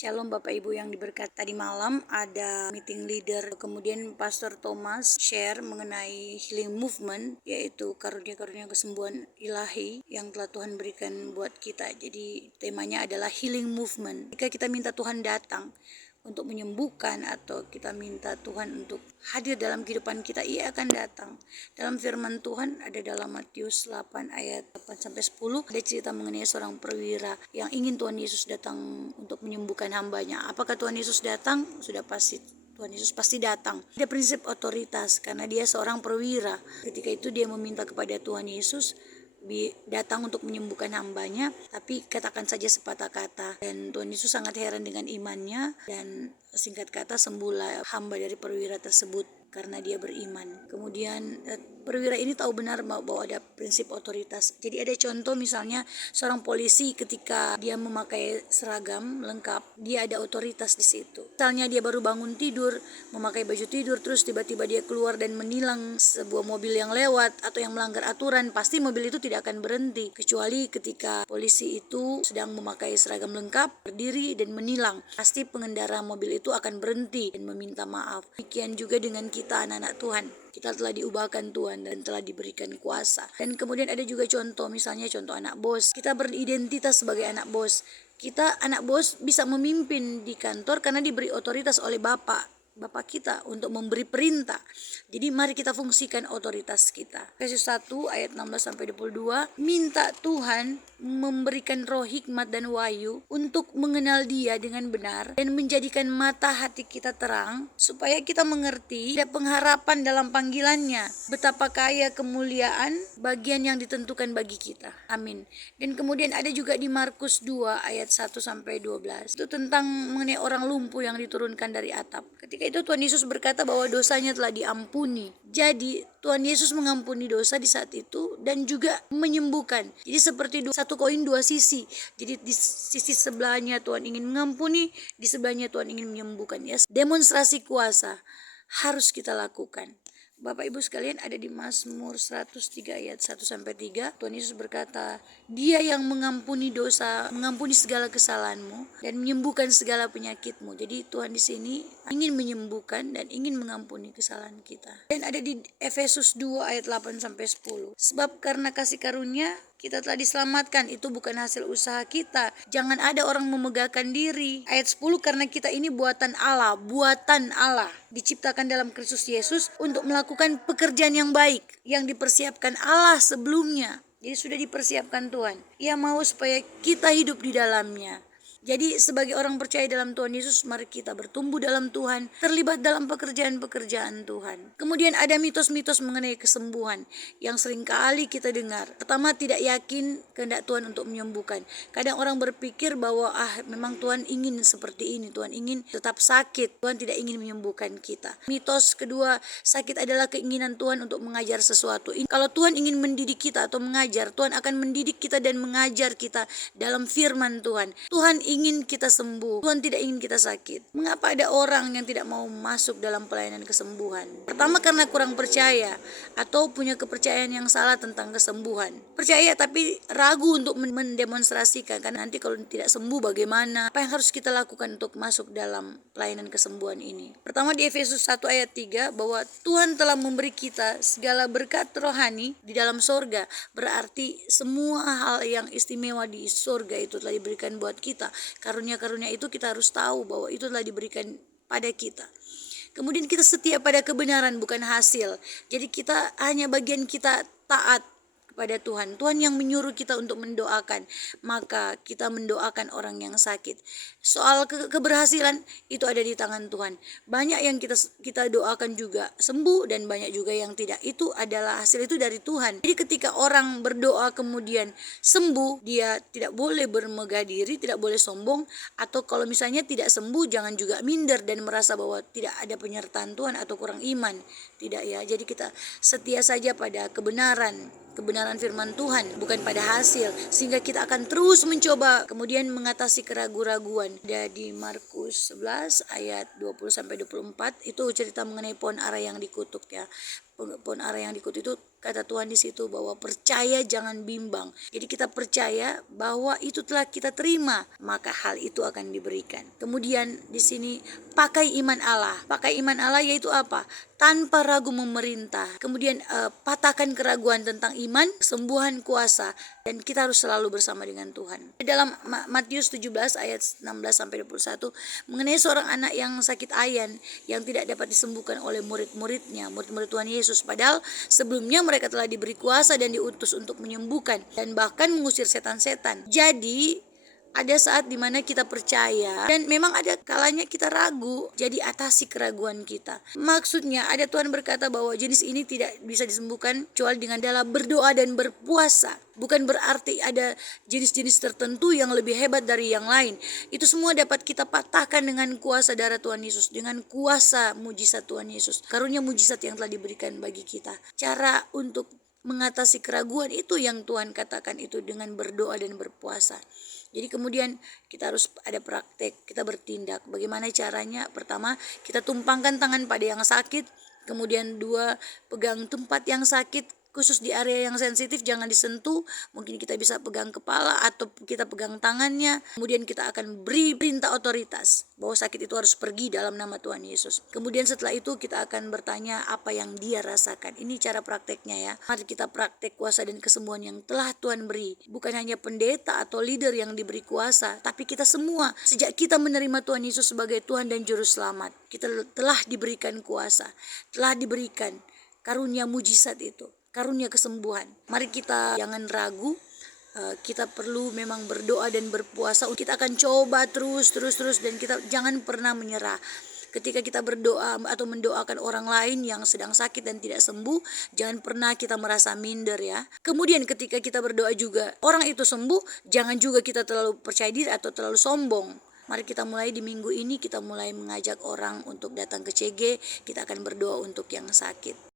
Shalom Bapak Ibu yang diberkati. Tadi malam ada meeting leader, kemudian Pastor Thomas share mengenai healing movement, yaitu karunia-karunia kesembuhan ilahi yang telah Tuhan berikan buat kita. Jadi temanya adalah healing movement. Jika kita minta Tuhan datang untuk menyembuhkan atau kita minta Tuhan untuk hadir dalam kehidupan kita, Ia akan datang. Dalam firman Tuhan ada dalam Matius 8 ayat 8-10 ada cerita mengenai seorang perwira yang ingin Tuhan Yesus datang untuk menyembuhkan hambanya. Apakah Tuhan Yesus datang? Sudah pasti Tuhan Yesus pasti datang. Ada prinsip otoritas karena dia seorang perwira. Ketika itu dia meminta kepada Tuhan Yesus datang untuk menyembuhkan hambanya, tapi katakan saja sepatah kata. Dan Tuhan Yesus sangat heran dengan imannya, dan singkat kata sembuhlah hamba dari perwira tersebut karena dia beriman. Kemudian perwira ini tahu benar bahwa ada prinsip otoritas. Jadi ada contoh misalnya seorang polisi ketika dia memakai seragam lengkap, dia ada otoritas di situ. Misalnya dia baru bangun tidur, memakai baju tidur, terus tiba-tiba dia keluar dan menilang sebuah mobil yang lewat atau yang melanggar aturan, pasti mobil itu tidak akan berhenti. Kecuali ketika polisi itu sedang memakai seragam lengkap, berdiri dan menilang, pasti pengendara mobil itu akan berhenti dan meminta maaf. Demikian juga dengan kita anak-anak Tuhan. Kita telah diubahkan Tuhan dan telah diberikan kuasa. Dan kemudian ada juga contoh, misalnya contoh anak bos. Kita beridentitas sebagai anak bos. Kita anak bos bisa memimpin di kantor karena diberi otoritas oleh Bapak kita untuk memberi perintah. Jadi mari kita fungsikan otoritas kita. Efesus 1 ayat 16-22, minta Tuhan memberikan roh hikmat dan wahyu untuk mengenal Dia dengan benar dan menjadikan mata hati kita terang supaya kita mengerti ada pengharapan dalam panggilannya, betapa kaya kemuliaan bagian yang ditentukan bagi kita. Amin. Dan kemudian ada juga di Markus 2 ayat 1-12, itu tentang mengenai orang lumpuh yang diturunkan dari atap. Ketika itu Tuhan Yesus berkata bahwa dosanya telah diampuni. Jadi Tuhan Yesus mengampuni dosa di saat itu dan juga menyembuhkan. Jadi seperti satu koin dua sisi. Jadi di sisi sebelahnya Tuhan ingin mengampuni, di sebelahnya Tuhan ingin menyembuhkan. Ya, demonstrasi kuasa harus kita lakukan. Bapak Ibu sekalian, ada di Mazmur 103 ayat 1-3, Tuhan Yesus berkata, Dia yang mengampuni dosa, mengampuni segala kesalahanmu dan menyembuhkan segala penyakitmu. Jadi Tuhan di sini ingin menyembuhkan dan ingin mengampuni kesalahan kita. Dan ada di Efesus 2 ayat 8-10. Sebab karena kasih karunia kita telah diselamatkan, itu bukan hasil usaha kita. Jangan ada orang memegahkan diri. Ayat 10, karena kita ini buatan Allah, diciptakan dalam Kristus Yesus untuk melakukan pekerjaan yang baik yang dipersiapkan Allah sebelumnya. Jadi sudah dipersiapkan Tuhan. Ia mau supaya kita hidup di dalamnya. Jadi sebagai orang percaya dalam Tuhan Yesus, mari kita bertumbuh dalam Tuhan, terlibat dalam pekerjaan-pekerjaan Tuhan. Kemudian ada mitos-mitos mengenai kesembuhan yang seringkali kita dengar. Pertama, tidak yakin kehendak Tuhan untuk menyembuhkan. Kadang orang berpikir bahwa memang Tuhan ingin seperti ini, Tuhan ingin tetap sakit, Tuhan tidak ingin menyembuhkan kita. Mitos kedua, sakit adalah keinginan Tuhan untuk mengajar sesuatu. Kalau Tuhan ingin mendidik kita atau mengajar, Tuhan akan mendidik kita dan mengajar kita dalam firman Tuhan. Tuhan ingin kita sembuh, Tuhan tidak ingin kita sakit. Mengapa ada orang yang tidak mau masuk dalam pelayanan kesembuhan? Pertama, karena kurang percaya atau punya kepercayaan yang salah tentang kesembuhan. Percaya tapi ragu untuk mendemonstrasikan, karena nanti kalau tidak sembuh bagaimana? Apa yang harus kita lakukan untuk masuk dalam pelayanan kesembuhan ini? Pertama, di Efesus 1 ayat 3, bahwa Tuhan telah memberi kita segala berkat rohani di dalam sorga. Berarti semua hal yang istimewa di sorga itu telah diberikan buat kita. Karunia-karunia itu kita harus tahu bahwa itu telah diberikan pada kita. Kemudian kita setia pada kebenaran, bukan hasil. Jadi kita hanya bagian kita taat kepada Tuhan. Tuhan yang menyuruh kita untuk mendoakan, maka kita mendoakan orang yang sakit. Soal keberhasilan itu ada di tangan Tuhan. Banyak yang kita doakan juga sembuh dan banyak juga yang tidak. Itu adalah hasil itu dari Tuhan. Jadi ketika orang berdoa kemudian sembuh, dia tidak boleh bermegah diri, tidak boleh sombong, atau kalau misalnya tidak sembuh jangan juga minder dan merasa bahwa tidak ada penyertaan Tuhan atau kurang iman. Tidak ya. Jadi kita setia saja pada kebenaran firman Tuhan, bukan pada hasil, sehingga kita akan terus mencoba kemudian mengatasi keraguan-raguan. Ada di Markus 11 ayat 20-24, itu cerita mengenai pohon ara yang dikutuk ya. Pohon ara yang dikutuk itu kata Tuhan di situ bahwa percaya jangan bimbang. Jadi kita percaya bahwa itu telah kita terima, maka hal itu akan diberikan. Kemudian di sini pakai iman Allah. Pakai iman Allah yaitu apa? Tanpa ragu memerintah. Kemudian patahkan keraguan tentang iman, kesembuhan, kuasa, dan kita harus selalu bersama dengan Tuhan. Dalam Matius 17 ayat 16 sampai 21 mengenai seorang anak yang sakit ayan yang tidak dapat disembuhkan oleh murid-muridnya, murid-murid Tuhan Yesus, padahal sebelumnya mereka telah diberi kuasa dan diutus untuk menyembuhkan dan bahkan mengusir setan-setan. Jadi ada saat dimana kita percaya dan memang ada kalanya kita ragu. Jadi atasi keraguan kita. Maksudnya ada Tuhan berkata bahwa jenis ini tidak bisa disembuhkan kecuali dengan dalam berdoa dan berpuasa. Bukan berarti ada jenis-jenis tertentu yang lebih hebat dari yang lain. Itu semua dapat kita patahkan dengan kuasa darah Tuhan Yesus, dengan kuasa mujizat Tuhan Yesus. Karunia mujizat yang telah diberikan bagi kita. Cara untuk mengatasi keraguan itu yang Tuhan katakan itu dengan berdoa dan berpuasa. Jadi kemudian kita harus ada praktek, kita bertindak. Bagaimana caranya? Pertama, kita tumpangkan tangan pada yang sakit. Kemudian 2, pegang tempat yang sakit, khusus di area yang sensitif jangan disentuh. Mungkin kita bisa pegang kepala atau kita pegang tangannya. Kemudian kita akan beri perintah otoritas bahwa sakit itu harus pergi dalam nama Tuhan Yesus. Kemudian setelah itu kita akan bertanya apa yang dia rasakan. Ini cara prakteknya ya. Mari kita praktek kuasa dan kesembuhan yang telah Tuhan beri. Bukan hanya pendeta atau leader yang diberi kuasa, tapi kita semua. Sejak kita menerima Tuhan Yesus sebagai Tuhan dan Juru Selamat, kita telah diberikan kuasa, telah diberikan karunia mujizat itu, karunia kesembuhan. Mari kita jangan ragu. Kita perlu memang berdoa dan berpuasa. Kita akan coba terus dan kita jangan pernah menyerah. Ketika kita berdoa atau mendoakan orang lain yang sedang sakit dan tidak sembuh, jangan pernah kita merasa minder ya. Kemudian ketika kita berdoa juga orang itu sembuh, jangan juga kita terlalu percaya diri atau terlalu sombong. Mari kita mulai di minggu ini, kita mulai mengajak orang untuk datang ke CG. Kita akan berdoa untuk yang sakit.